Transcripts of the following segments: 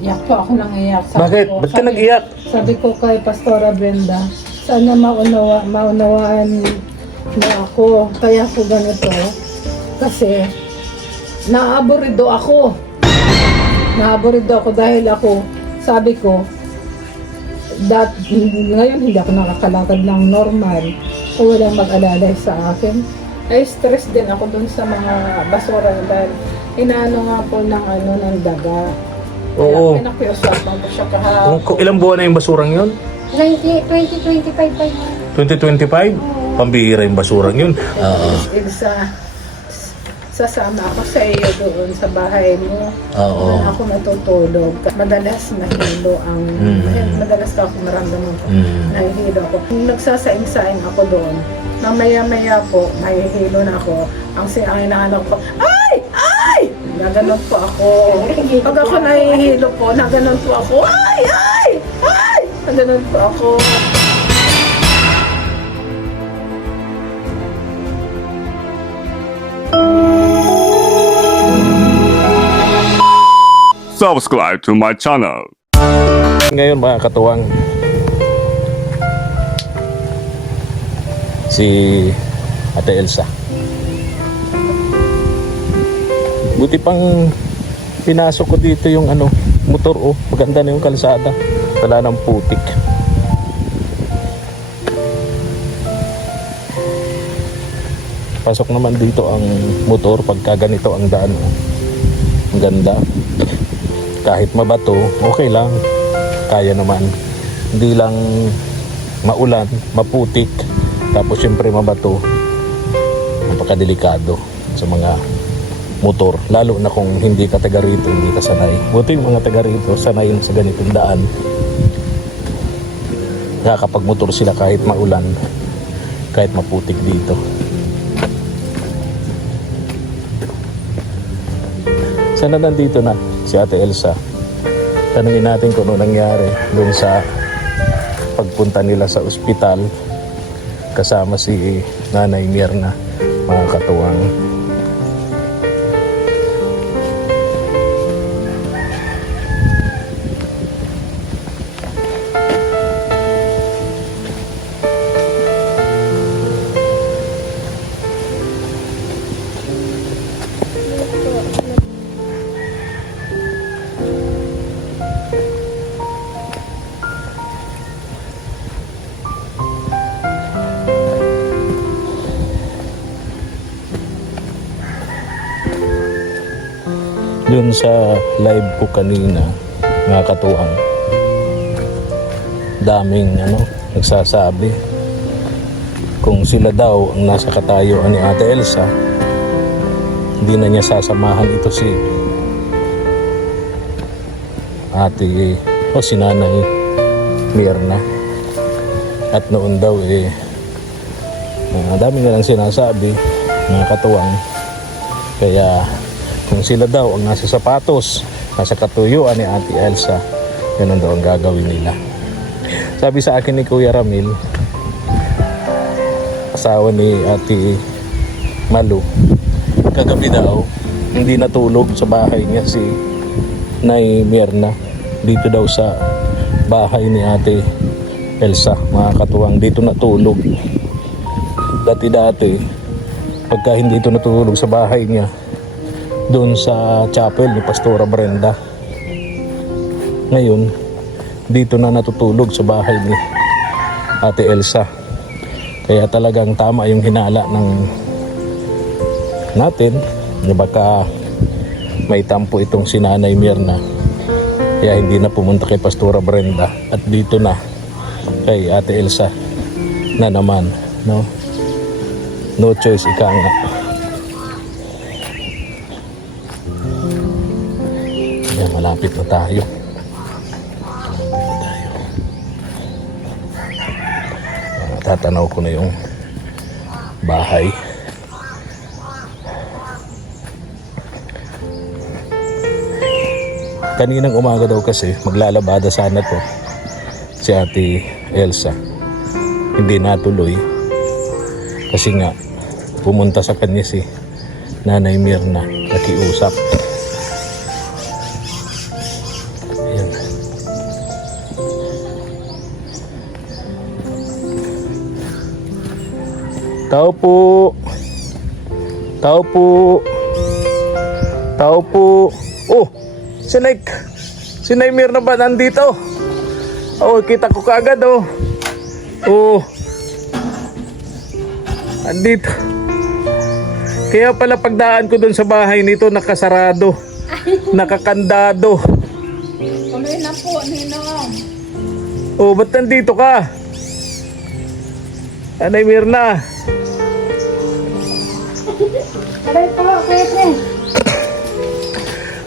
Iyak po ako nang iyak. Bakit? Ba't ka nag-iyak? Sabi ko kay Pastora Brenda, sana maunawaan mo ako. Kaya ako ganito. Kasi naaburido ako. Naaburido ako dahil ako, sabi ko, ngayon hindi ako nakakalakad ng normal. So walang mag-alalay sa akin. Ay stress din ako dun sa mga basura dahil inaano nga po ng daga. Oo. Kaya pinakiusapan ko siya kahapon. Ilang buwan na yung basurang yun? 2025 pa yun. 2025? Pambihira yung basurang yun. Oo. Sasama ako sa iyo doon sa bahay mo. Oo. Doon ako natutulog. Madalas mahilo ang... Madalas ka ako maramdaman ko. Nahihilo ako. Nung nagsasaing-saing ako doon, mamaya-maya po, mahihilo na ako. Ang inaanap ko, ay! Ay! Naganon po ako. Pag ako nahihilo po, naganon po ako, ay! Ay! Ay! Naganon po ako. Subscribe to my channel. Ngayon mga katuwang, si Ate Elsa. Buti pang pinasok ko dito yung motor. Maganda na yung kalsada. Wala ng putik. Pasok naman dito ang motor pagka ganito ang daan. Ang ganda. Kahit mabato, okay lang. Kaya naman. Hindi lang maulan, maputik, tapos syempre mabato. Napakadelikado sa mga motor. Lalo na kung hindi ka taga rito, hindi ka sanay. Buti yung mga taga rito, sanay sa ganitong daan. Nakakapag motor sila kahit maulan, kahit maputik dito. Sana nandito na si Ate Elsa. Tanungin natin kung ano nangyari doon sa pagpunta nila sa ospital kasama si Nanay Myrna, mga katuwang. Yun sa live ko kanina, mga katuwang, daming nagsasabi kung sila daw ang nasa katayuan ni Ate Elsa, hindi na niya sasamahan ito si Ate o si Nanay Myrna. At noon daw dami na lang sinasabi, mga katuwang. Kaya kung sila daw ang nasa sapatos, nasa katuyuan ni Ate Elsa, yun daw ang gagawin nila. Sabi sa akin ni Kuya Ramil, asawa ni Ate Malu, kagabi daw hindi natulog sa bahay niya si Nay Myrna. Dito daw sa bahay ni Ate Elsa, mga katuwang, dito natulog. Dati pagka hindi ito natulog sa bahay niya, doon sa chapel ni Pastora Brenda. Ngayon, dito na natutulog sa bahay ni Ate Elsa. Kaya talagang tama yung hinala natin na baka may tampo itong si Nanay Myrna. Kaya hindi na pumunta kay Pastora Brenda at dito na kay Ate Elsa na naman, no? No choice, ika nga. Malapit na tayo. Tatanaw ko na yung bahay. Kaninang umaga daw kasi maglalabada sana to si Ate Elsa. Hindi natuloy kasi nga pumunta sa kanya si Nanay Myrna, nakiusap. Tao po. Tao po. Tao po. Oh, si Naimir na ba nandito? Oh, kita ko kaagad oh. Oh. Andito. Kaya pala pagdaan ko doon sa bahay nito nakasarado. Nakakandado. Tuloy na po, Ninong. Oh, ba't nandito ka? Anay Mirna. Aray po, Kuya Fred.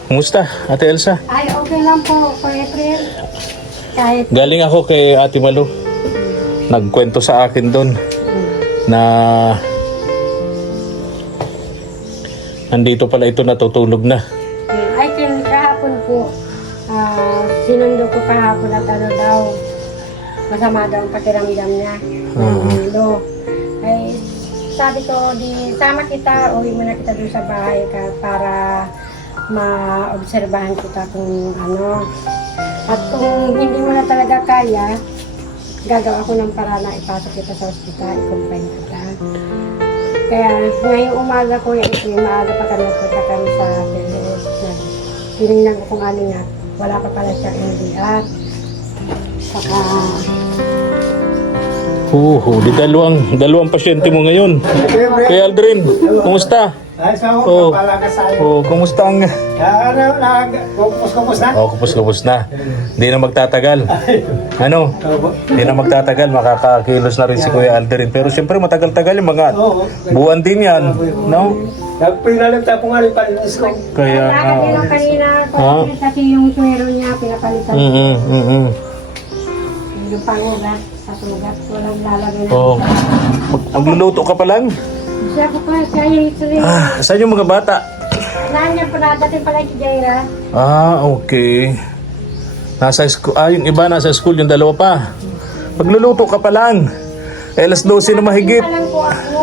Kumusta, Ate Elsa? Ay, okay lang po, Kuya Fred. Kahit Galing ako kay Ate Malu. Nagkwento sa akin doon na nandito pala ito natutulog na. ay, kahapon po, sinundo ko kahapon at ano daw, masama daw ang pakiramdam niya. Ulo. Ay, sabi ko, di sama kita, uwi muna kita doon sa bahay ka para maobserbahan kita kung ano. At kung hindi mo na talaga kaya, gagawa ko ng para na ipasok kita sa ospital, i-confine kita. Kaya ngayong umaga ko, yung maaga pa kami punta kami sa PLS. Tinignan ko kung ano nga, wala pa pala siyang NDR. Saka, Di dalawang pasyente mo ngayon. Kay Aldrin, kumusta? Ay, sa Oh. ako, palaga sa'yo. Oh, kumusta ang... Kupos na? Oh, kupos na. Hindi na magtatagal. Ano? Hindi na magtatagal, makakakilos na rin si Kuya Aldrin. Pero siyempre matagal-tagal yung mga buwan din yan. No? Pinalimta po nga rin palinis ko. Kaya lakad din lang kanina, kasi yung suwero niya, pinapalitan. Yung pangugat, sa sugat, walang lalagay na. Oh. Magluluto ka pa lang? Siya ko pa, siya yung ituloy. Saan yung mga bata? Nandiyan po na, dating pala si Jaira. Okay. Nasa school, yung iba nasa school, yung dalawa pa. Magluluto ka pa lang. Alas 12 na mahigit. Pa lang po ako,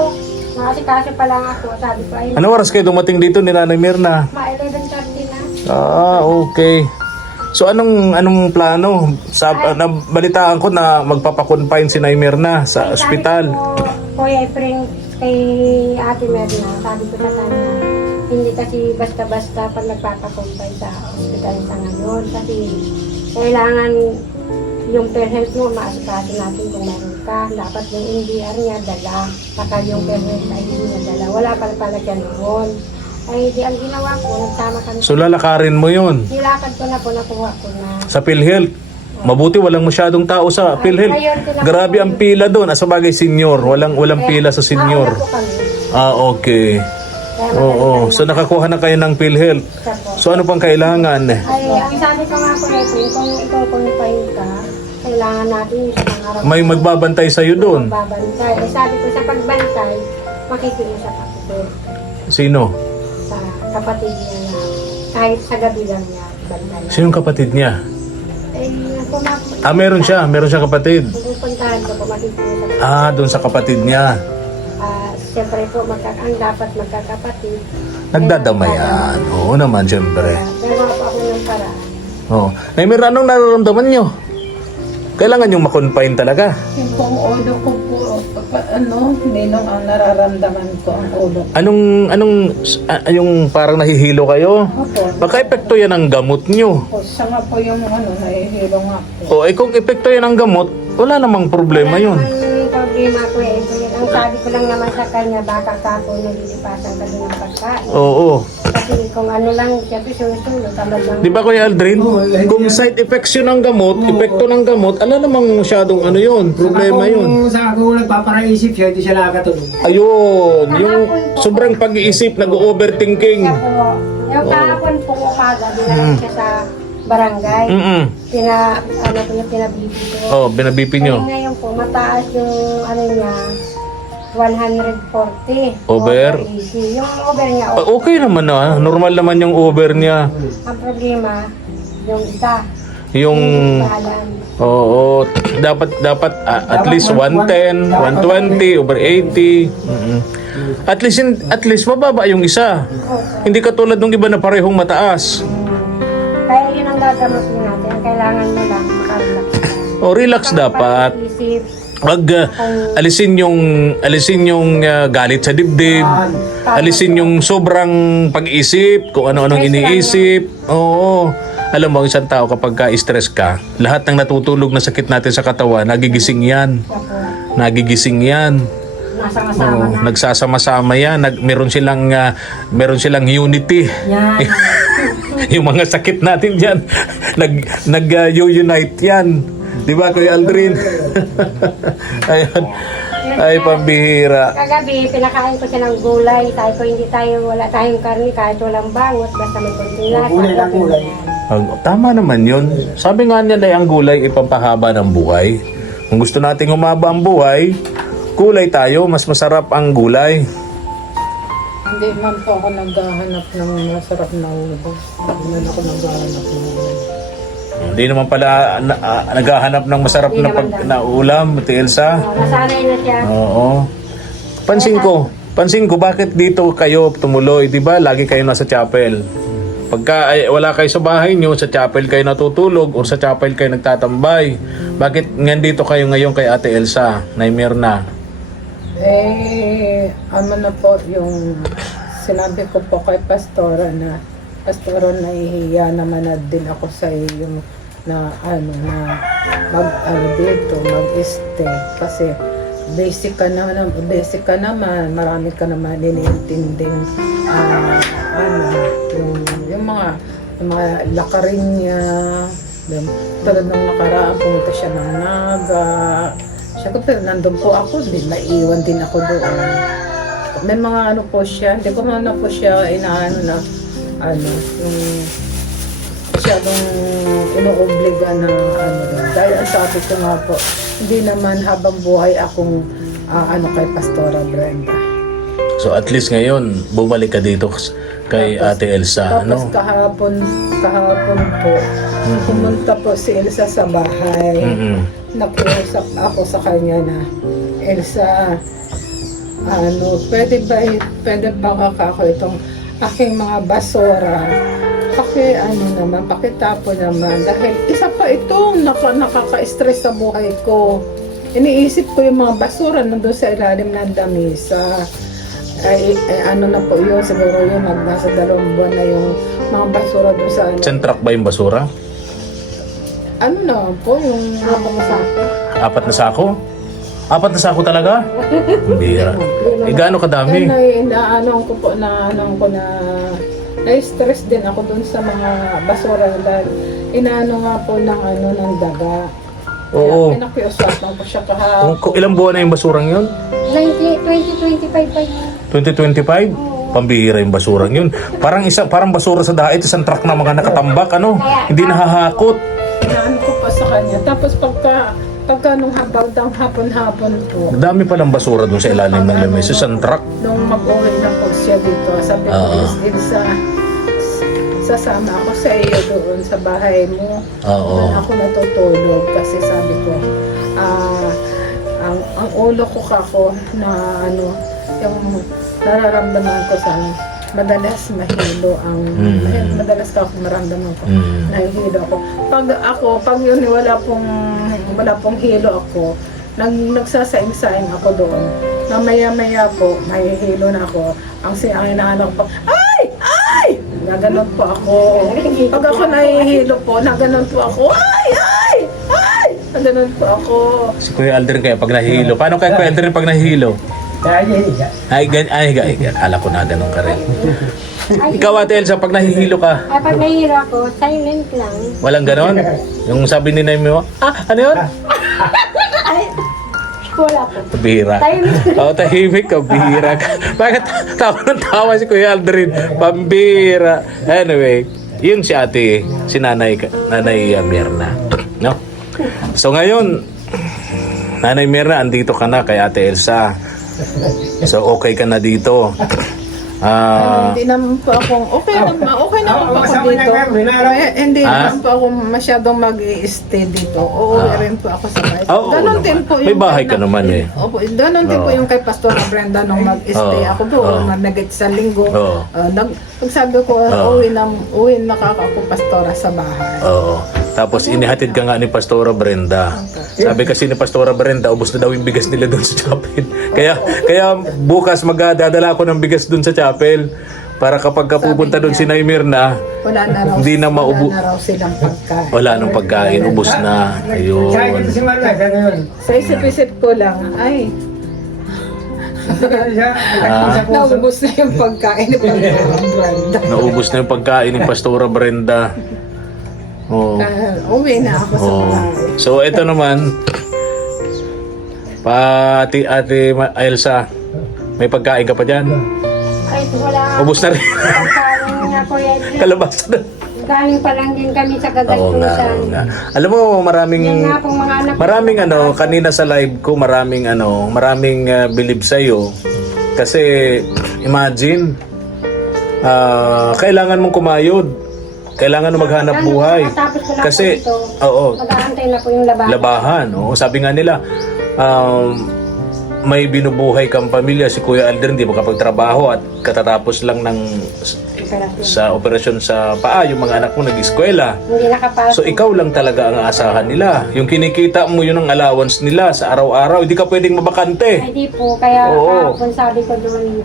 nakasikaso pa lang ako, sabi ko, ay, Ano oras kayo dumating dito ni Nanay Mirna? ma-11:30 na. Okay. So anong plano? Nabalitaan ko na magpapakonfine si Nay Mirna sa ospital. Sabi ko, Kuya Efren, kay Ate Merna, sabi ko sa kanya, hindi kasi basta-basta pag nagpapakumpay sa ospital sa ngayon. Kasi kailangan yung per-health mo, maasikaso natin kung meron ka. Dapat yung NDR niya dala. Saka yung per-health ay hindi niya dala. Wala pala pala dyan noon. Ay di ang ginawa ko, nagsama kami. So lalakarin mo yun Nilakad ko na po, nakuha ko na. sa PhilHealth. Mabuti walang masyadong tao sa PhilHealth. Grabe ang pila doon. Sa bagay senior, walang pila sa senior. Nauna po kami. Okay. Kaya Oo. So nakakuha na kayo ng PhilHealth. siya po. So ano pang kailangan? Ay, ang sabi ko nga po, Efren, kung ikaw qualify ka, kailangan natin yung isang araw. May magbabantay sa'yo doon. Magbabantay. Eh, sabi ko, sa pagbantay, makikinig sa kapatid. Sino? Sa kapatid niya na, kahit sa gabi lang niya, bantay. Sinong kapatid niya? Eh, Meron siya kapatid. pupuntahan ko po, makikinig sa Doon sa kapatid niya. siyempre po, ang dapat magkakapatid. Nagdadamayan. Oo naman, siyempre. Gagawa po ako ng paraan. Oo. Naimir, anong nararamdaman nyo? Kailangan yung makonfine talaga. Yung pong ulo ko po, Ninong, ang nararamdaman ko ang ulo. Yung parang nahihilo kayo? Opo. Baka epekto yan ng gamot nyo. Siya nga po yung nahihilo nga po. Kung epekto yan ng gamot, wala namang problema yun. Ang problema ko eh, ang sabi ko lang naman sa kanya, baka kako nalilipasan ka din ng pagkain. Oo. Kasi kung ano lang, siyempre susunod, tamad lang. Di ba Kuya Aldrin? Kung side effects yun ng gamot, epekto ng gamot, ala namang masyadong yun, problema yun. Sa ako nagpaparaisip siya, hindi siya nakakatulog. Ayun, yung sobrang pag-iisip, nag-overthinking. Siya po, yung kahapon po umaga, dinala siya sa barangay. Pinabibi ko. Binabipi nyo. Ngayon po, mataas yung niya, 140. Over? 80. Yung over niya, Okay naman na, normal naman yung over niya. ang problema, yung isa. Yung, Alam. dapat at least 110, 120, over 80. At least mababa yung isa. Hindi katulad ng iba na parehong mataas. Kaya yun ang gagamot natin. Kailangan mo lang makarelax ka. Relax dapat. Isip, alisin yung galit sa dibdib, alisin yung sobrang pag-isip, kung ano-anong iniisip. Oo. Alam mo, isang tao kapag ka-stress ka, lahat ng natutulog na sakit natin sa katawan, nagigising yan. Nagigising yan. Nasama-sama na. Nagsasama-sama yan. Meron silang unity. Yan. Yung mga sakit natin diyan nag-unite yan. Di ba, Kuya Aldrin? Ayun. Ay, pambihira. Kagabi, pinakain ko siya ng gulay. Sabi ko, wala tayong karne kahit walang bangot. Basta may konting lasa. Gulay lang, gulay. Tama naman yun. Sabi nga nila ang gulay ipampahaba ng buhay. Kung gusto nating humaba ang buhay, gulay tayo. Mas masarap ang gulay. Hindi man po ako naghahanap ng masarap na ulo. Hindi man ako naghahanap ng ulo. Hindi naman pala naghahanap ng masarap na ulam, Ate Elsa. Nasanay na siya. Oo. Pansin ko bakit dito kayo tumuloy, 'di ba? Lagi kayo nasa chapel. Pagka wala kayo sa bahay niyo, sa chapel kayo natutulog o sa chapel kayo nagtatambay. Bakit nandito kayo ngayon kay Ate Elsa, Nay Mirna? Ano na po yung sinabi ko po kay Pastora na Pastora, nahihiya naman na din ako sa iyo na dito mag-stay kasi basic ka naman, marami ka naman iniintinding yung mga lakarin niya. Tulad ng nakaraan, pumunta siya ng Naga. Siyempre, nandun po ako, naiwan din ako doon. May mga ano po siya, hindi ko man po siya yung masyadong inuobliga na dahil ang sabi ko nga po, hindi naman habang buhay akong kay Pastora Brenda. So at least ngayon, bumalik ka dito kay Ate Elsa, Tapos no? kahapon po, pumunta po si Elsa sa bahay. Nakiusap ako sa kanya na, Elsa, pwede ba ako itong aking mga basura, pakitapo naman, dahil isa pa itong nakaka-stress sa buhay ko. Iniisip ko yung mga basura nandun sa ilalim ng damisa. Na po yun, siguro yun, nasa 2 buwan na yung mga basura doon sa Sentrak ba yung basura? Yung 4 na sako? 4 na sako talaga? Bira. Gaano kadami? Na-stress din ako dun sa mga basura dahil nga po ng daga. Oo. Kaya pinakiusapan ko siya kahapon. Ilang buwan na yung basurang yun? 2025 pa yun. 2025? Pambihira yung basurang yun. Parang basura sa dait, isang truck na mga nakatambak, hindi nahahakot. Inaano ko pa sa kanya. Tapos pagka nung hapon-hapon po, Dami palang basura dun sa ilalim ng lamesa, isang truck. nung mag-uwi na po siya dito, sabi ko, Elsa, sasama ako sa iyo doon sa bahay mo. Oo. Doon ako natutulog kasi sabi ko, ang ulo ko na yung nararamdaman ko sa madalas mahilo madalas ka ako maramdaman ko nahihilo ako pag yun wala pong hilo ako nagsasaing-saing ako doon na maya po mahihilo na ako ang inaanak ko ay naganon po ako pag ako nahihilo po naganon po ako ay naganon po ako. Si Kuya Aldrin kaya pag nahihilo. Paano kaya Kuya Aldrin pag nahihilo? Ay, akala ko na ganun ka rin. Ikaw, Ate Elsa, pag nahihilo ka, Pag nahihiro ako, silent lang. walang ganon? Yung sabi ni Naimi mo, ano yun? Wala po. Bihira. Tahimik ka, bihira ka. Bakit tawa si Kuya Aldrin? Pambihira. Anyway, yun si ate, si Nanay Mirna. No? So ngayon, Nanay Mirna, andito ka na kay Ate Elsa. So okay ka na dito. Hindi naman po akong okay naman po ako dito. Hindi naman po ako masyadong mag-i-stay dito. Uuwi rin po ako sa bahay. Ganon din po may bahay ka naman eh. Opo, ganon din po yung kay Pastor Brenda nung mag-stay ako doon, nagit sa linggo. Pagsabi ko, uwi na ako Pastora sa bahay. Oo. Tapos inihatid ka nga ni Pastora Brenda. Sabi kasi ni Pastora Brenda, ubos na daw yung bigas nila doon sa chapel. Kaya bukas magdadala ako ng bigas doon sa chapel. Para kapag pupunta doon si Naimir na, Wala na raw, hindi na maubo. wala na raw silang pagkain. Wala nang pagkain, ubos na. Kaya Ayun. ito si Manuel, kaya ngayon. Sa isip-isip ko lang, ay, Siya, sa puso. naubos na yung pagkain ni Brenda. Naubos na yung pagkain ni Pastora Brenda. Oh. Uwi na ako sa Oh. bahay. So ito naman, Ate Elsa, may pagkain ka pa dyan? Ay, wala. Ubos na rin. Pagkain niya, Kuya Edwin. Kalabas na. Galing pa lang din kami sa Oo nga, oo kagastusan. nga. Alam mo, Yan nga pong mga anak. maraming kanina sa live ko, maraming believe sa'yo. Kasi, imagine, kailangan mong kumayod. Kailangan mo maghanap buhay. Matapos ko lang Kasi, po ito, oo, mag-aantay na po yung labahan. labahan. Oo, sabi nga nila, may binubuhay kang pamilya. Si Kuya Alder hindi makapagtrabaho at katatapos lang ng sa operasyon sa paa, yung mga anak mo nag-eskwela. Hindi nakapasok. So ikaw lang talaga ang aasahan nila. Yung kinikita mo yun ang allowance nila sa araw-araw, hindi ka pwedeng mabakante. Ay, di po. Kaya Oo. kahapon sabi ko doon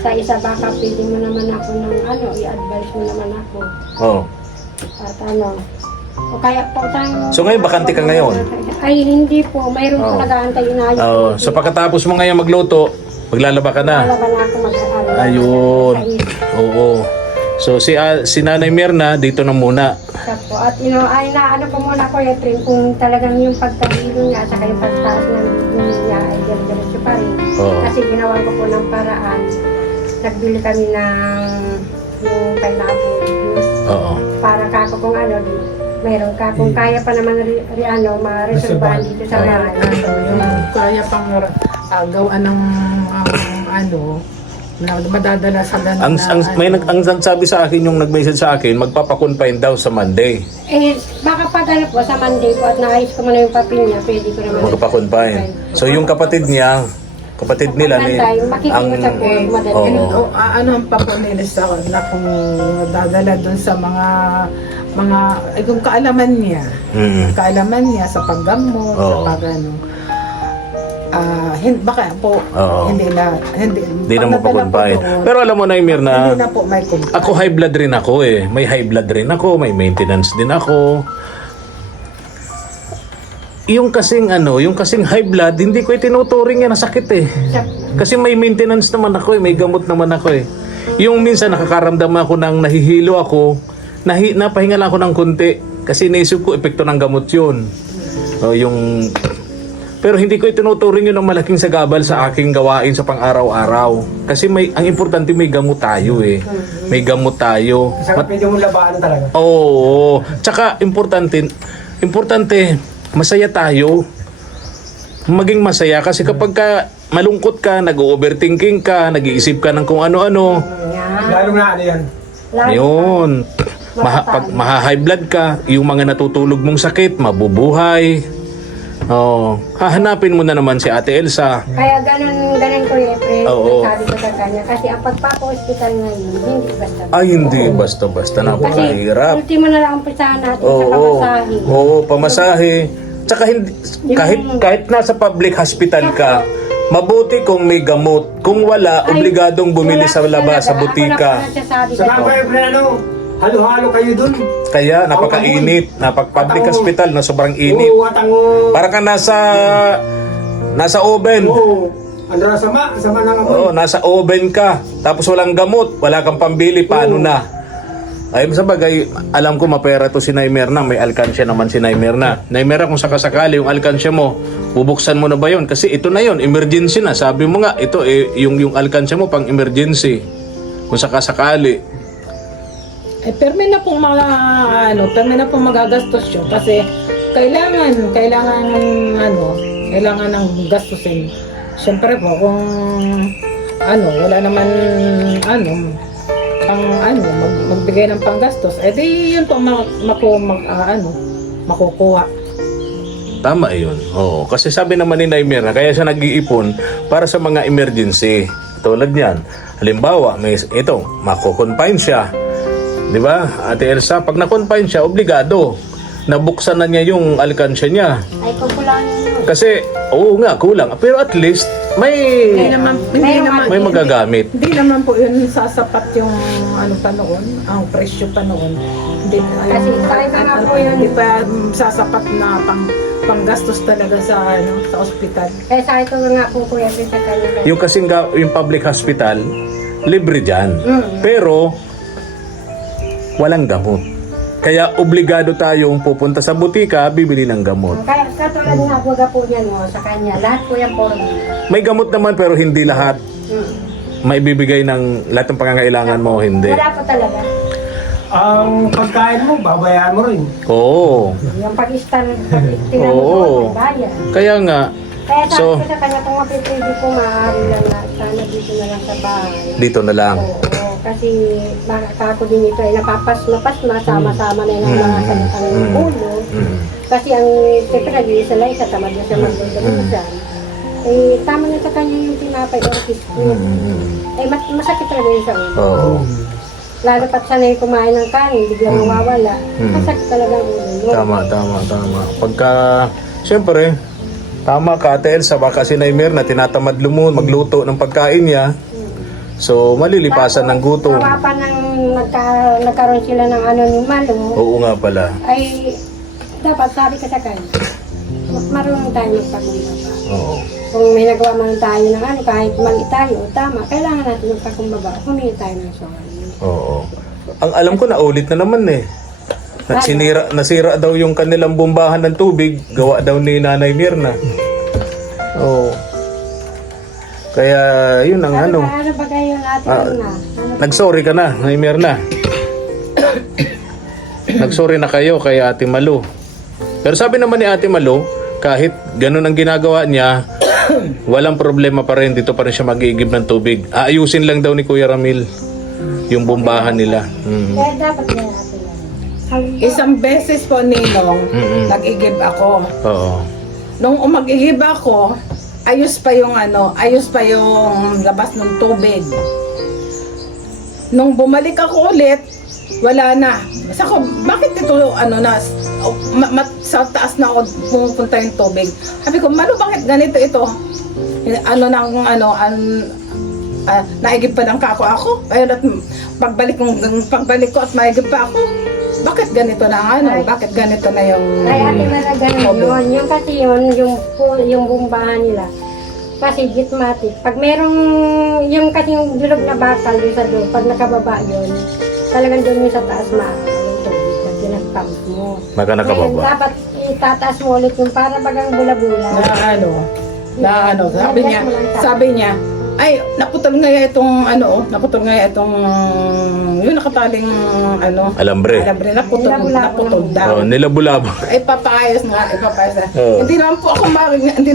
sa isa, baka pwede mo naman ako ng i-advise mo naman ako. Oh. At o kaya po tayo. So ngayon, bakante ka ngayon? Ay, hindi po. Mayroon po Oo. nag-aantay inayos. So pagkatapos mo ngayon magluto, maglalaba ka na. Wala ba na ako mag-aaral? Ayun. Oo. So si Nanay Mirna dito na muna. Siya po. At ay naano po muna ko Efren kung talagang yung pagkabilo niya at saka yung pagtaas ng niya ay diretso pa rin. Oo. Kasi ginawa ko po ng paraan. Nagbili kami ng yung pineapple juice. Oo. Para kako kung meron ka. Kung kaya pa naman ma-reservahan dito sa bahay. Kaya pang gawa ng madadala sa ganun Ang sabi sa akin yung nag-message sa akin, magpapakonfine daw sa Monday. Eh, baka pag po sa Monday po at naayos ko muna yung papel niya, pwede ko naman. Magpapakonfine. So yung kapatid nila ni ang ano ang papunilis ako na kung dadala dun sa mga kung kaalaman niya sa paggamot, sa pagano. Baka po hindi na mapakonfine. Pero alam mo na Mirna, hindi na po may kumpay. ako high blood rin ako eh. May high blood rin ako, may maintenance din ako. Yung kasing high blood, hindi ko itinuturing yan na sakit eh. Kasi may maintenance naman ako eh, may gamot naman ako eh. Yung minsan nakakaramdam ako ng nahihilo ako, napahinga lang ako ng konti kasi naisip ko epekto ng gamot yun. Pero hindi ko itinuturing yun ng malaking sagabal sa aking gawain sa pang-araw-araw. Kasi ang importante may gamot tayo eh. May gamot tayo. Saka pwede mong labanan talaga. Oo. Tsaka importante, masaya tayo. Maging masaya kasi kapag malungkot ka, nag-overthinking ka, nag-iisip ka ng kung ano-ano. Lalo na yan. Yun. Pag maha-high blood ka, yung mga natutulog mong sakit, mabubuhay. Hahanapin mo na naman si Ate Elsa. Kaya ganun ko Efren, Oo. sabi ko sa kanya. Kasi ang pagpapa-hospital ngayon, hindi basta. Ay, hindi basta-basta. Napakahirap. Kasi ultimo na lang ang pisahan natin sa Oo, pamasahe. oo, pamasahe. Tsaka kahit nasa public hospital ka, mabuti kung may gamot. Kung wala, obligadong bumili sa labas, sa butika. Saka pa halo-halo kayo dun. Kaya napakainit, public hospital na sobrang init. Oo, at ang... Para ka nasa oven. Oo, ang sama na nga po. Oo, nasa oven ka. Tapos walang gamot, wala kang pambili, paano na? Ay, sa bagay, alam ko mapera to si Naimerna, may alkansya naman si Naimerna. Naimerna, kung sakasakali yung alkansya mo, bubuksan mo na ba yun? Kasi ito na yun, emergency na. Sabi mo nga, ito yung alkansya mo pang emergency. Kung sakasakali. Perme na pong magagastos yun kasi kailangan ng gastusin. Siyempre po kung wala naman magbigay ng panggastos, di yun po makukuha. Tama yun. Oo. Kasi sabi naman ni Naimerna, kaya siya nag-iipon para sa mga emergency. Tulad yan. Halimbawa, mako-confine siya. Di ba? Ate Elsa, pag na-confine siya, obligado. nabuksan na niya yung alkansya niya. Ay, kukulangan nyo. Kasi, oo nga, kulang. Pero at least, Hindi may naman, may magagamit. Hindi naman po yun sasapat yung ano pa noon, ang presyo pa noon. Hindi Kasi kakaiba nga po yun. Hindi pa sasapat na panggastos talaga sa sa ospital. Kaya sa ito nga po kuya din sa kanya. Yung kasing yung public hospital, libre dyan. Pero, walang gamot. Kaya obligado tayong pupunta sa butika, bibili ng gamot. Kaya katulad nga po niya no, sa kanya, lahat po yan po. May gamot naman pero hindi lahat. Maibibigay ng lahat ng pangangailangan mo, hindi. Wala po talaga. Ang pagkain mo, babayaan mo rin. Oo. Yung pag-tingnan mo Oo. po, bayan. Kaya nga, Kaya sabi So- ko sa kanya, kung mapipili ko, maaari lang na sana dito na lang sa bahay. dito na lang. Oo, kasi baka ako din ito ay napapasma, sama-sama na yung mga salitang ulo. Kasi ang, siyempre nag-iisa lang, isa tamad na siya magdadalusan. Eh, tama na sa kanya yung tinapay o biscuit. Eh, masakit talaga yun sa ulo. Oo. Lalo pat sanay kumain ng kanin, biglang mawawala. Masakit talaga ang ulo. Tama. Pagka, siyempre, tama ka, Ate Elsa, baka si Naimer na tinatamad magluto ng pagkain niya. So, malilipasan ng gutom. Tawa pa nang nagkaroon sila ng ano ni Malo, Oo nga pala. ay dapat sabi ka sa kanya, marunong tayo magpakumbaba. Oo. Kung may nagawa man tayo ng ano, kahit mali tayo, tama, kailangan natin magpakumbaba, humingi tayo ng sorry. Oo. Ang alam ko na ulit na naman eh. Nasira daw yung kanilang bombahan ng tubig, gawa daw ni Nanay Mirna. Oo. Kaya yun ang ano. Ano ba kayo natin na? Nagsorry ka na, Nanay Mirna. Nagsorry na kayo kay Ate Malu. Pero sabi naman ni Ate Malu, kahit ganun ang ginagawa niya, walang problema pa rin, dito pa rin siya mag-iigib ng tubig. Aayusin lang daw ni Kuya Ramil yung bombahan nila. Kaya dapat na natin yan. Isang beses po, Ninong, nag-igib ako. Oo. Nung umag-igib ako, ayos pa yung labas ng tubig. Nung bumalik ako ulit, wala na. Sabi ko, bakit ito sa taas na ako pumupunta yung tubig? Sabi ko, Malo, bakit ganito ito? Naigib pa ng kako ako. Ayun, at pagbalik ko at maigib pa ako. Bakit ganito na bakit ganito na yung Ay, ate, wala ganun yun. Yung kasi yung bumbahan nila. Kasi gitmatic. Pag merong, yung kasi yung bilog na bakal yung sa doon, pag nakababa yun, talagang doon yung sa taas yung tubig na pinag-pump mo. Maka Ngayon, nakababa. dapat itataas mo ulit yung para bagang bula-bula. sabi niya, ay, naputol nga itong yung nakataling Alambre. naputol daw. Oh, nilabulabang. Ay, ipapayos na. Oo. Hindi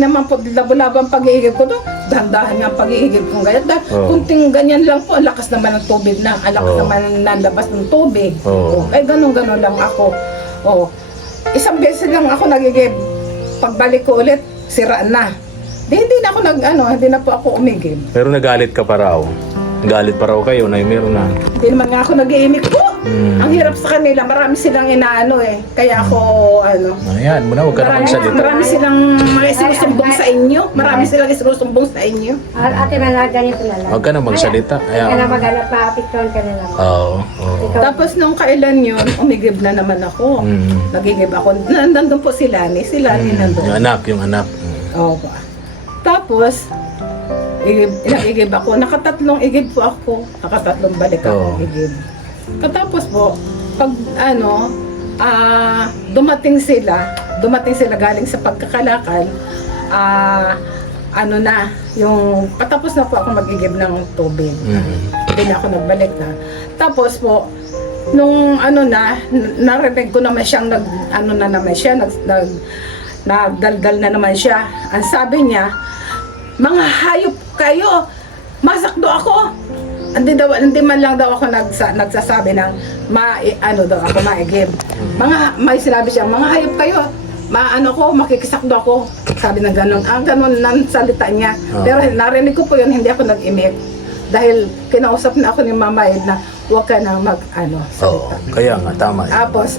naman po labang pag-iigib ko doon. Dahan-dahan nga ang pag-iigib ko ganyan. Kunting ganyan lang po, ang lakas naman ng tubig na. Ang lakas naman ng labas ng tubig. Oo. Ay, ganun-ganun lang ako. Isang beses lang ako nag-igib. Pagbalik ko ulit, sira na. Hindi na po ako umigib. Pero nagalit ka pa raw. Galit pa raw kayo, Naimer na. Hindi naman nga ako nag-iimik po. Ang hirap sa kanila, marami silang inaano eh. Kaya ako, Ayan, muna, huwag ka na magsalita. marami silang mga isinusumbong sa inyo. Marami silang isinusumbong sa inyo. Ate, na ganito na lang. Huwag ka na magsalita. Kaya na maghanap, maapiktuhan ka na lang. Oo. Ikaw, Tapos nung kailan yun, umigib na naman ako. Nagigib ako. Nandun po si Lani. Si Lani nandun. Yung anak. Oo ba. Tapos, nag-igib ako. Nakatatlong igib po ako. Nakatatlong balik ako igib. Katapos po, pag dumating sila galing sa pagkakalakal, yung patapos na po ako mag-igib ng tubig. Hindi na ako nagbalik na. Tapos po, nung narinig ko naman siyang nagdaldal na naman siya. Ang sabi niya, mga hayop kayo, masakdo ako. Hindi man lang daw ako nagsasabi ng daw ako maigib. May sinabi siya, mga hayop kayo, makikisakdo ako. Sabi na gano'n. Ang gano'n ng salita niya. Pero narinig ko po yun, hindi ako nag-imik. Dahil kinausap na ako ni Mama Ed na huwag ka na salita. Kaya nga, tama. Tapos,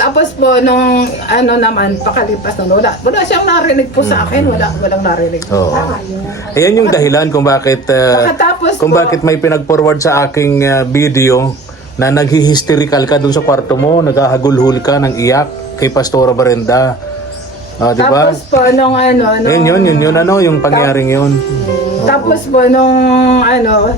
Tapos po, nung ano naman, pakalipas na wala siyang narinig po sa akin, walang narinig. Oo. Tama yun. Ayan yung dahilan kung bakit Pagkatapos kung po, bakit may pinag-forward sa aking video na naghihisterical ka dun sa kwarto mo, naghahagulhul ka ng iyak kay Pastora Brenda. Di ba? tapos po, nung ano, Yun, ano, yung pangyaring yun. tapos po, nung ano,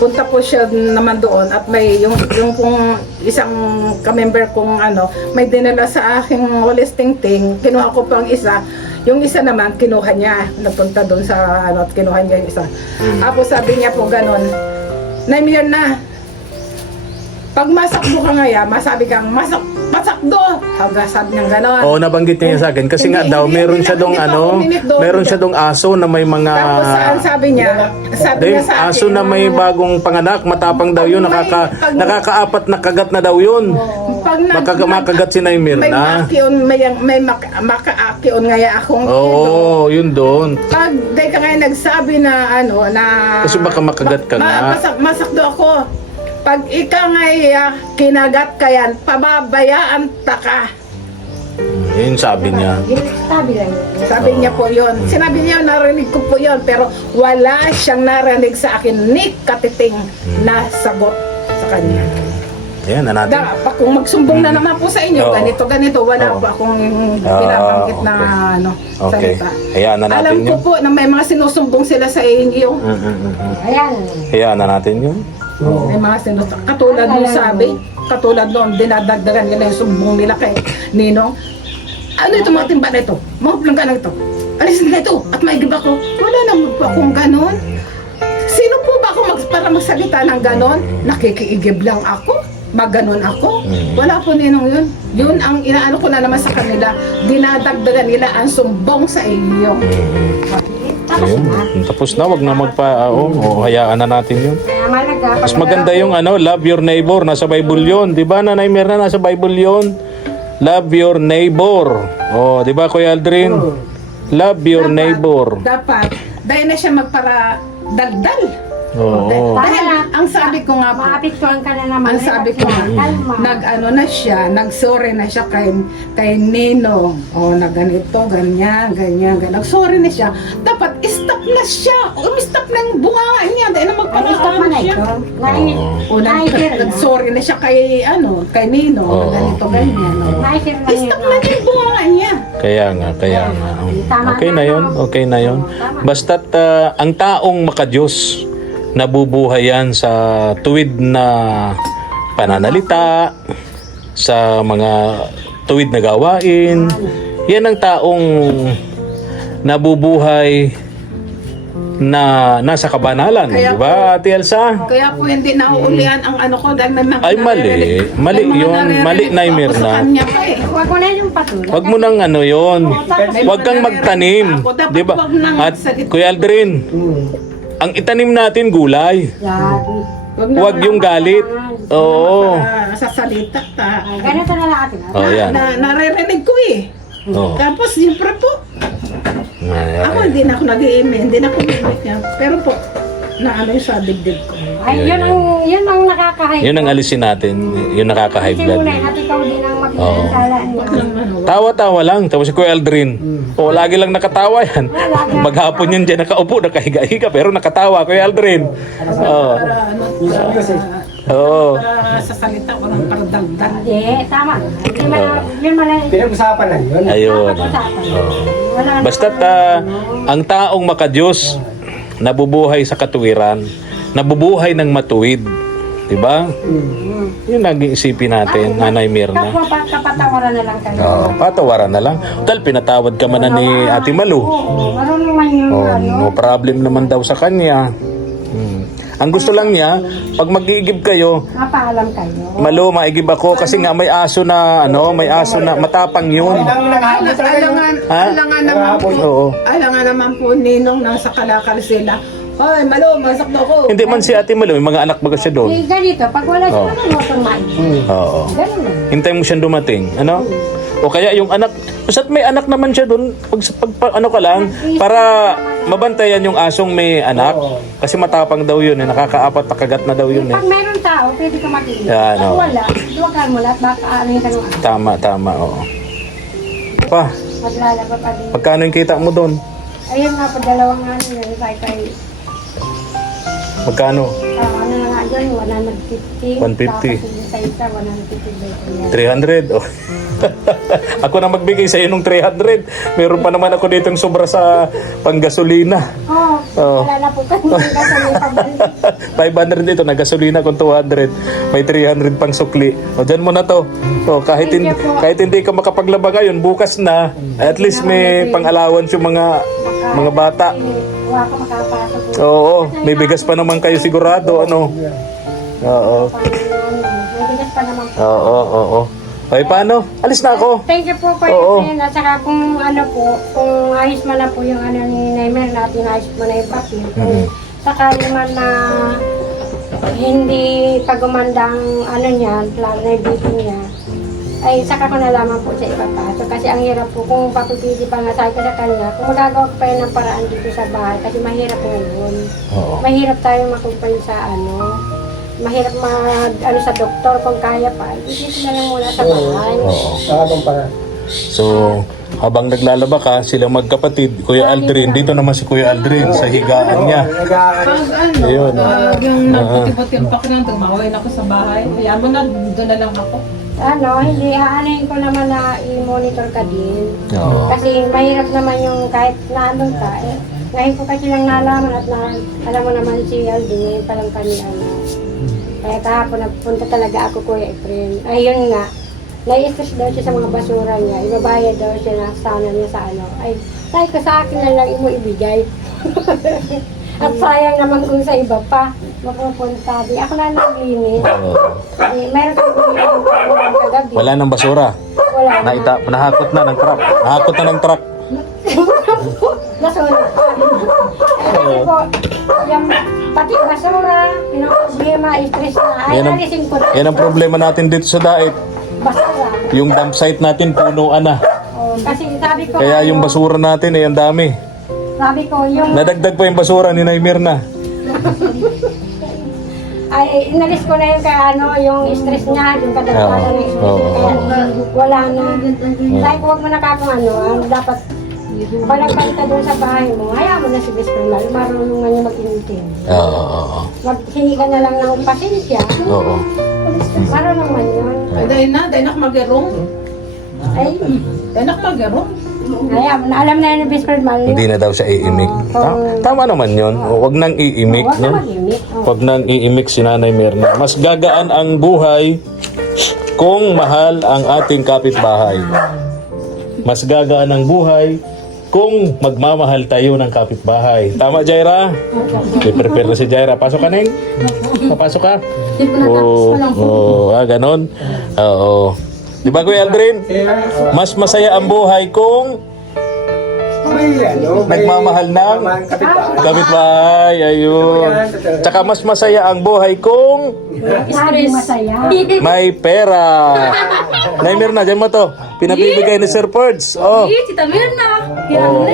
punta po siya naman doon at may yung pong isang ka-member kong ano, may dinala sa aking listing thing, kinuha ko pang isa. Yung isa naman, kinuha niya. Napunta doon sa ano, at kinuha niya yung isa. Tapos sabi niya po ganon, Naimir na, pag masakdo ka ngaya, masabi kang masakdo. Sabi niya ganon. Oo, nabanggit niya sa akin. Kasi nga Hindi, daw, hindi, meron hindi siya dong nakikita ano, ko, minute doon. meron siya dong aso na may mga... Tapos saan sabi niya sa aso akin, na may bagong panganak, matapang daw yun, nakakaapat na kagat na daw yun. pag Makagat si Naimir may na. makaakion ngaya akong Oo, yun doon. pag di ka ngayon nagsabi na ano na Kasi baka makagat ka nga. masakdo ako. Pag ikaw ngayon kinagat ka yan, pababayaan ta ka. Yun sabi niya. Sabi lang yun. Sabi niya po yun. Sinabi niya, narinig ko po yun. Pero wala siyang narinig sa akin ni katiting na sagot sa kanya. Ayan na natin. Kung magsumbong na naman po sa inyo, Oo. ganito, wala Oo. po akong pinabanggit na okay. ano, Okay. salita. Hayaan na natin Alam ko yun. po na may mga sinusumbong sila sa inyo. Ayan. Hayaan na natin yun. May mga sinusumbong. Katulad nung sabi, katulad noon, dinadagdagan nila yung sumbong nila kay Ninong. Ano ito mga timba na ito? Mga plangga na ito. Alisin na ito at maigib ako. Wala naman po akong ganon. Sino po ba ako para magsalita ng ganon? Nakikiigib lang ako? Maganon ako? Wala po Ninong yun. Yun ang inaano ko na naman sa kanila. Dinadagdagan nila ang sumbong sa inyo. Tapos Ayun. na. Tapos na, wag na hayaan na natin yun. Kaya malaga. Mas maganda yung ano, love your neighbor, nasa Bible yun. Di ba, Nanay Mirna, nasa Bible yun? Love your neighbor. Oh, di ba, Kuya Aldrin? Love your neighbor. Dapat, dahil na siya magpara dagdal. Oo. Dahil ang sabi ko nga po, Maapektuhan ka na naman. ang sabi ko nga, nag-ano na siya, nag-sorry na siya kay Ninong. O, ganito, ganyan. Nag-sorry na siya. Dapat, stop na siya. Stop na yung bunganga niya. Dahil na Stop mo magparaan na siya. ito. O, nag-sorry na siya kay Ninong. Oo. Ganito, ganyan. O. Naisir lang yun. Stop na yung bunganga niya. Kaya nga. Okay na yun. Basta't ang taong makadiyos, nabubuhay yan sa tuwid na pananalita, sa mga tuwid na gawain. Yan ang taong nabubuhay na nasa kabanalan, Kaya di ba, Ate Elsa? Kaya po hindi nauulian ang ano ko dahil may mga Ay, mali. naririnig- Mali may mga yun. naririnig Mali, po Naimir ako sa na. kanya pa eh. Huwag mo na yung patuloy. Wag mo nang ano yun. Wag kang magtanim, Dapat di ba? wag nang At magsalita. Kuya Aldrin, ang itanim natin gulay. Yan. Huwag yung galit. Oo. Sa salita ta. Ganito na lang atin. Oh, yan. Naririnig ko eh. Oo. Tapos siyempre po, ako hindi na ako nag-i-email, hindi na ako bibit niya. Pero po, na ano yung sa dibdib ko. Ay, yun ang nakakahay. Yun ang alisin natin. Yung nakaka-high blood. Simulay at ikaw din ang makikisala niya. Tawa-tawa lang. Tapos si Kuya Aldrin. O, lagi lang nakatawa yan. Maghapon yun dyan nakaupo, nakahiga-higa. Pero nakatawa, Kuya Aldrin. Oo. Para ano, Oo. para sa salita ko ng paradagdag. Hindi, tama. Hindi man, yun man lang. Pinag-usapan lang yun. Ayun. Pag-usapan. Oo. Wala na. Basta't ang taong makadiyos, nabubuhay sa katuwiran, nabubuhay ng matuwid. Diba? Yun ang isipin natin, Nanay Mirna. Kapwa kapatawaran na lang kayo. Oo, patawaran na lang. Dahil pinatawad ka man na ni Ate Malu. Oo, marunong man yung Oh, ano. no problem naman daw sa kanya. Ang gusto lang niya, pag mag-iigib kayo, Mapaalam kayo. Malu, maigib ako kasi nga may aso na, may aso na, matapang yun. Ang naghahabol talaga yun. Alangan naman po. Oo. Alangan naman po Ninong nasa kalakal sila. Hoy, malo, masakto ako. Hindi man si Ate Malu, may mga anak baga siya doon. Ganito, pag wala siya, Oo. ano mo kumain? Oo. Ganun lang. Hintay mo siyang dumating. Ano? O kaya yung anak, basta't may anak naman siya doon, ano ka lang, para mabantayan yung asong may anak. Kasi matapang daw yun, nakakaapat na kagat na daw yun. Pag mayroong tao, pwede ka mag-iingat. Yan, Pag oo. wala, duwagan mo lahat, baka ano yung tanong. Tama, oo. Pa, Maglalaba pa din. magkano yung kita mo doon? Ayun nga po, dalawang ano yun, kay Magkano? ano na nga yun, 150. 150. Tapos yung sa isa, 150. 300. Oh. Ako na magbigay sa iyo ng 300. Meron pa naman ako ditong sobra sa panggasolina. Oo, Oo. wala na po kami kasi may pabalik. 500 dito, nagasolina kung 200. May 300 pang sukli. O, dyan mo na to. O, kahit hindi ka makapaglaba ngayon, bukas na, at least may pang-allowance yung mga bata. Wala ka makapasok. Oo, may bigas pa naman kayo sigurado, ano? Oo. May bigas pa naman po. Oo. Ay, paano? Alis na ako. Thank you po for Oo. your friend. At saka kung ano po, kung ayos man na po yung ano ni Neymer natin, ayos mo na yung papel. Kung sakali man na hindi pagumanda ang ano niya, lalo na yung BP niya, ay saka ko nalaman po sa ipapasok. Kasi ang hirap po, kung papipili pa nga sabi ko sa kanya, kung magagawa ko pa yun ng paraan dito sa bahay, kasi mahirap ngayon. Oo. Mahirap tayo makumpay sa mahirap sa doktor kung kaya pa. Isip na lang muna sa bahay. Oo. Sabang para. So, habang naglalaba ka, sila magkapatid, Kuya Aldrin, dito naman si Kuya Aldrin sa higaan niya. Pag ano, Ayun. yung nagputi-puti ang pakiramdam, mawin ako sa bahay. Kaya mo na, doon na lang ako. Hindi, aanayin ko naman na i-monitor ka din. Oo. Kasi mahirap naman yung kahit naandun ka. Ngayon ko kasi lang nalaman at alam mo naman si Aldrin, ngayon pa lang kami Kaya kahapon nagpunta talaga ako, Kuya Efren. Ayun nga, nai-stress daw siya sa mga basura niya. Ibabayad daw siya na sana niya sa Ay, sabi ko sa akin na lang mo ibigay. At sayang naman kung sa iba pa mapupunta. Di ako na naglinis. Meron kang kagabi. Wala nang basura. Wala na. Nahakot na ng truck. Nahakot na ng truck. Basura. Kasi po, yung pati basura, problema, stress na. Ay, alisin ko na. Yan ang problema natin dito sa Daet. Basura. Yung dump site natin, punuan na. Kasi sabi ko, Kaya yung basura natin, ang dami. sabi ko, yung Nadagdag pa yung basura ni Neymer na. ay inalis ko na yung yung stress niya, yung kadalasan ng stress niya, kaya wala na. Sabi ko, huwag mo na dapat pag nagbalita doon sa bahay mo, hayaan mo na si best friend, marunong niya mag-intin. Oo. Maghingi ka na lang ng pasensya, Oo. marunong man yun. Dahil na ako mag-erong. Ay, Dahil ako mag-erong. hayaan mo na, alam na yun ni best friend, Hindi na daw siya iimik. Tama naman yun. Huwag nang iimik. huwag na No? mag-imik. Huwag nang iimik si Nanay Mirna. Mas gagaan ang buhay kung mahal ang ating kapitbahay. Mas gagaan ang buhay kung magmamahal tayo ng kapitbahay. Tama, Jaira? Prepare na si Jaira. Pasok ka, Neng? Papasok ka? Oo. Ganon. Oo. Di ba, Kuya Aldrin? Mas masaya ang buhay kung nagmamahal ng kapitbahay. Ayun. Tsaka mas masaya ang buhay kung Sabi masaya. may pera. Neymer na, dyan mo to. Pinabibigay ni Sir Perds. Oh. Tita Mirna. Oh.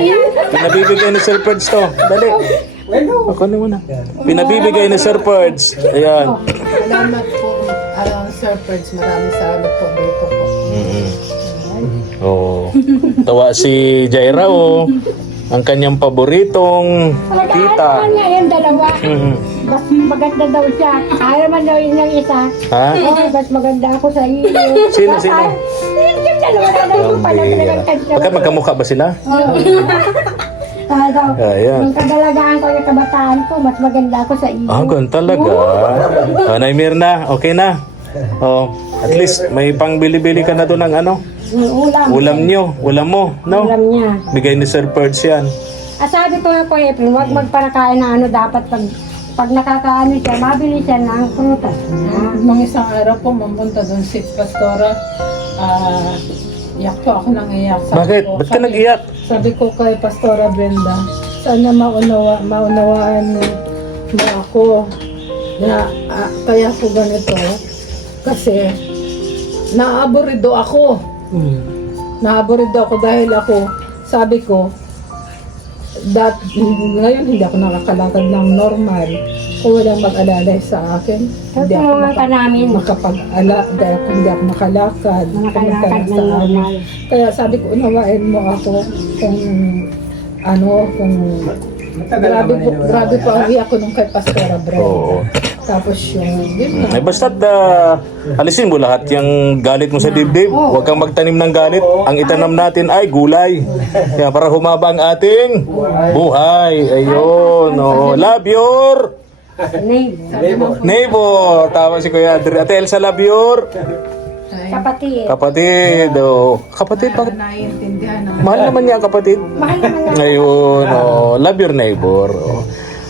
Pinabibigay ni Sir Perds to. Dali. Ako na muna. Pinabibigay ni Sir Perds. Ayan. Salamat po, Sir Perds. Maraming salamat po dito po. Oh. Tawa si Jaira, oh. Ang kanyang paboritong tita. Naman nga yung dalawa. Mhm. Mas maganda daw siya. Ayaw naman daw yun yung isa. Ha? Oh, mas maganda ako sa iyo. Sino? Yung dalawa na daw yung pala Baka magkamukha ba sila? daw. Ayan. Yung kadalagaan ko, yung kabataan ko, mas maganda ako sa iyo. Ganun talaga. Neymer na, okay na. Oh, at least may pangbili-bili ka na doon ng ano? Ulam. Ulam mo, no? Ulam niya. Bigay ni Sir Perds yan. Sabi ko nga po, Efren, huwag magparakain na dapat pag nakakaano siya, mabili siya ng prutas. Nung isang araw po, mamunta doon si Pastora. Iyak po ako nang iyak. Bakit? Ba't ka nag-iyak? Sabi ko kay Pastora Brenda, sana maunawaan mo ako na kaya ko ganito kasi naaburido ako. Naaburid ako dahil ako, sabi ko, ngayon hindi ako nakakalakad ng normal. Kung walang mag-alalay sa akin, hindi ako Tutulungan ka namin. makapag-ala dahil kung hindi ako makalakad. Makalakad pumunta ng sa amin. normal. Kaya sabi ko, unawain mo ako kung kung Matagal grabe naman po, grabe po ang iyak ko nung kay Pastora Brenda. Oo. Tapos yun na. Basta't alisin mo lahat yung galit mo sa dibdib. Huwag kang magtanim ng galit. Ang itanam natin ay gulay. Yan, para humaba ang ating buhay. Ayun. Oh. Love your neighbor. Tama si Kuya Adri. Ate Elsa, love your Kapatid. kapatid. Oh. Kapatid, bakit? Naiintindihan naman. Mahal naman niya ang kapatid. Mahal naman na. Ayun. Oh. Love your neighbor. Oh.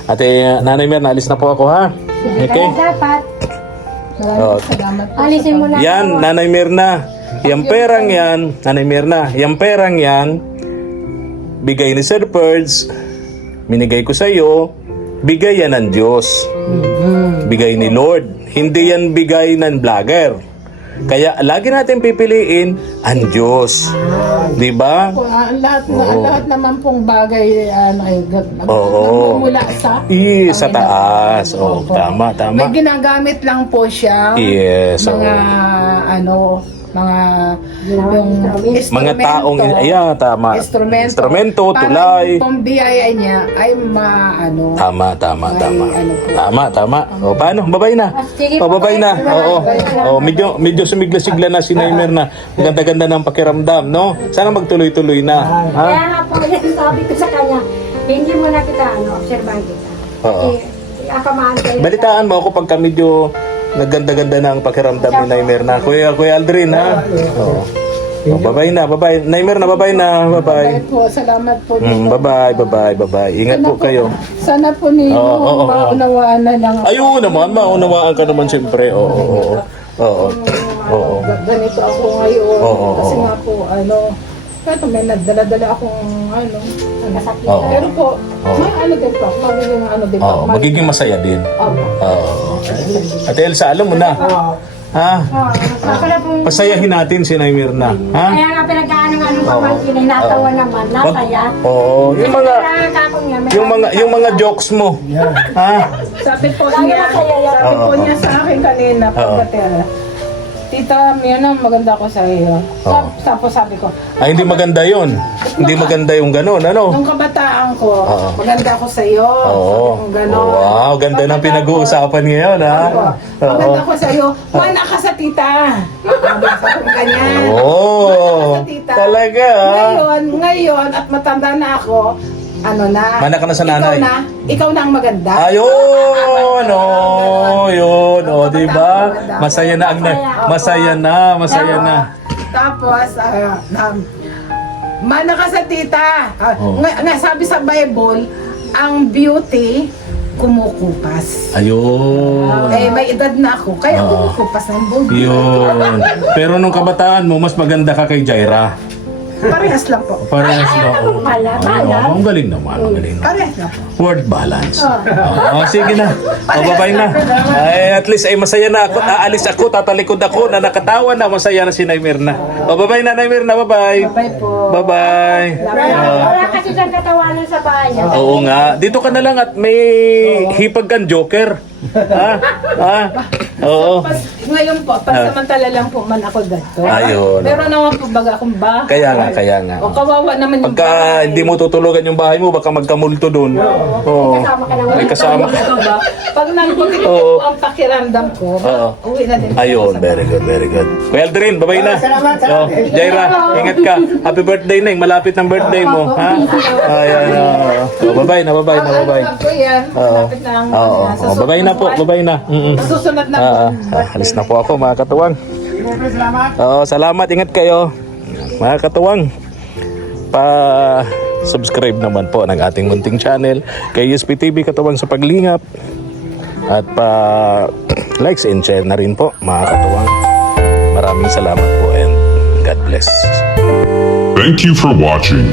Ate Nanay Mer, naalis na po ako ha. Okay. Kaya dapat, Oh. Maraming salamat po. alisin mo na. Yan, Nanay Mirna. Yung perang yan, Nanay Mirna, yung perang yan, bigay ni Sir Perds, minigay ko sa iyo, bigay yan ng Diyos. Bigay ni Lord. Hindi yan bigay ng vlogger. Kaya lagi natin pipiliin ang Diyos. Di ba? Ang lahat naman pong bagay ay Oo. nagmumula sa Sa taas. Oh, tama, May tama. ginagamit lang po siya Yes. mga oo. mga yung Mga taong, ayan, tama. Instrumento, Para tulay. yung pambiyaya niya ay Tama. Tama. O, paano? Babay na. Sige O, po, babay na. babay. Oo. Medyo sumigla-sigla na si Naimer na. Ganda-ganda ng pakiramdam, no? Sana magtuloy-tuloy na. Ha? Kaya nga po, yan sabi ko sa kanya, hindi mo na kita, obserbahan kita. Oo. Kasi, ako maantay. Balitaan mo ako pagka medyo nagganda-ganda na ang pakiramdam ni Naimer na. Kuya Aldrin, ha? Oo. O, babay na. Naimer na, babay na. Babay. po. Salamat po. Bye-bye. Ingat po kayo. Sana po ninyo Oo. maunawaan na lang ako. Ayun naman, maunawaan ka naman siyempre. Oo. Ganito ako ngayon. Oo. Kasi nga po, kahit may nagdala-dala akong Oo. Pero po, may din po. Magiging din po. Oo, magiging masaya din. Opo. Oo. Ate Elsa, alam mo na. Ha? Ako na pong, Pasayahin natin si Naimer na. Ha? kaya nga pinag-ano pamangkin, natawa naman, nasaya. Oo, yung mga jokes mo. Ha? Sabi po Lagi niya, masaya yan. sabi po niya sa akin kanina, pagkatera, Tita, Mirna, maganda ko sa iyo. Tapos sabi ko, Ay, hindi maganda yon. Hindi maganda yung gano'n, ano? nung kabataan ko, Oo. maganda ko sa iyo. Oo. Sabi kong gano'n. Wow, ganda ng pinag-uusapan ngayon, ha? Maganda ko sa iyo. Mana ka sa tita. Sabi ko ganyan. Oo. Tita. Talaga, ha? Ngayon, at matanda na ako, Mana ka na sa nanay. Ikaw na ang maganda. Ayun, yun, di ba? Masaya na masaya na. Tapos, mana ka sa tita. Oh. Nga sabi sa Bible, ang beauty kumukupas. Ayun. May edad na ako, kaya kumukupas ang beauty. Yun. Pero nung kabataan mo, mas maganda ka kay Jaira. Parehas lang po. Parehas ba? Ang galing naman. Parehas lang po. Word balance. Sige na. Babay na. Ay, at least ay masaya na ako. Aalis ako, tatalikod ako na nakatawa na. Masaya na si Naimer na. Babay na, Naimer na. Bye-bye. Bye po. Bye-bye. Wala kasi siyang katawanan sa bahay niya. Oo nga. Dito ka na lang at may hipag kang joker. Oo. Ngayon po, pansamantala lang po man ako dito. Ayun. Meron naman po baga akong bahay. Kaya nga. O kawawa naman yung Pagka hindi mo tutulugan yung bahay mo, baka magkamulto doon. Oo. Kasama ka ng May kasama ka. ba? Pag nagbuti ko Oo. po ang pakiramdam ko, Oo. uwi na din. Ayun, very good. Kuya Aldrin, babay na. Oh, Jaira, ingat ka. Happy birthday na, malapit ng birthday mo. Ha? Ayan. Babay na. Ang po yan, malapit na ang Babay na po, babay na. susunod na po. Alis na po ako, mga katuwang. Salamat, ingat kayo. Mga katuwang, pa-subscribe naman po ng ating munting channel kay USP-TV Katuwang sa Paglingap. At pa-likes and share na rin po, mga katuwang. Maraming salamat po and God bless. Thank you for watching.